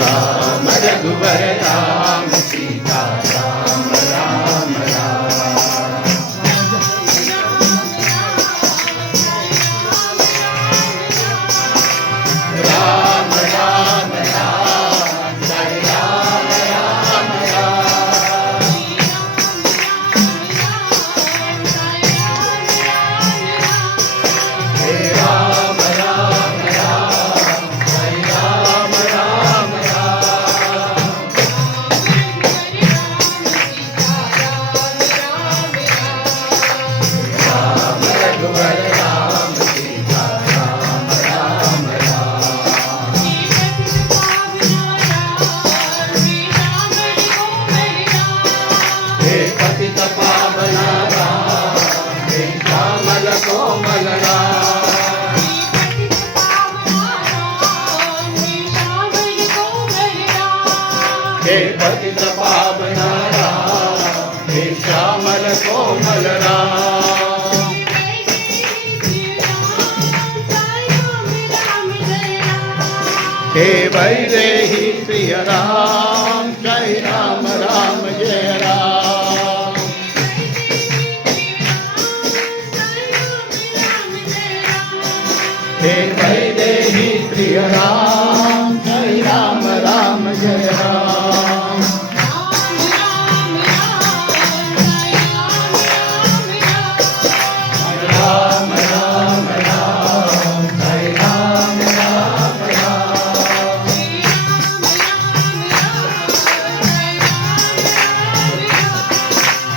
राम रघुवर राम सीता राम राम राम। राम राम राम जय राम राम राम। हे राम राम राम जय राम राम राम। राम रघुवर राम सीता राम राम राम। हे पतित पावन राम हे श्यामल कोमल राम। हे पतित पावन राम हे श्यामल कोमल राम। हे वैदेही प्रिय राम जय राम राम जय राम। हे वैदेही प्रिय राम जय राम राम जय राम। राम राम राम जय राम राम राम।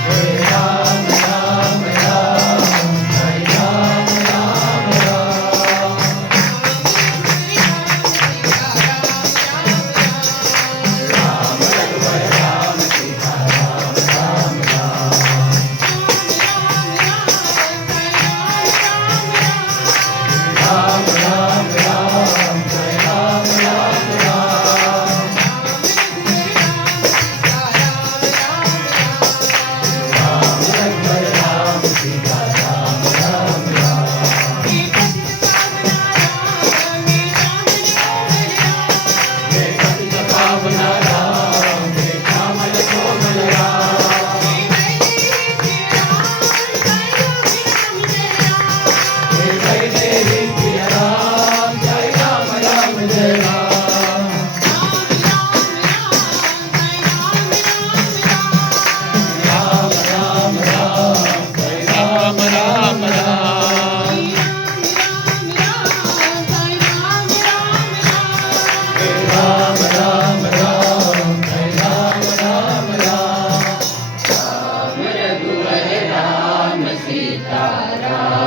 हे राम राम राम जय राम राम राम। राम रघुवर राम सीता राम राम राम। राम राम राम जय राम राम राम। राम रघुवर राम सीता राम राम राम। हे पतित पावन राम हे श्यामल कोमल राम। हे वैदेही प्रिय राम जय राम राम जय राम। राम राम राम जय राम राम राम। हे राम राम राम जय राम राम राम। राम रघुवर राम सीता राम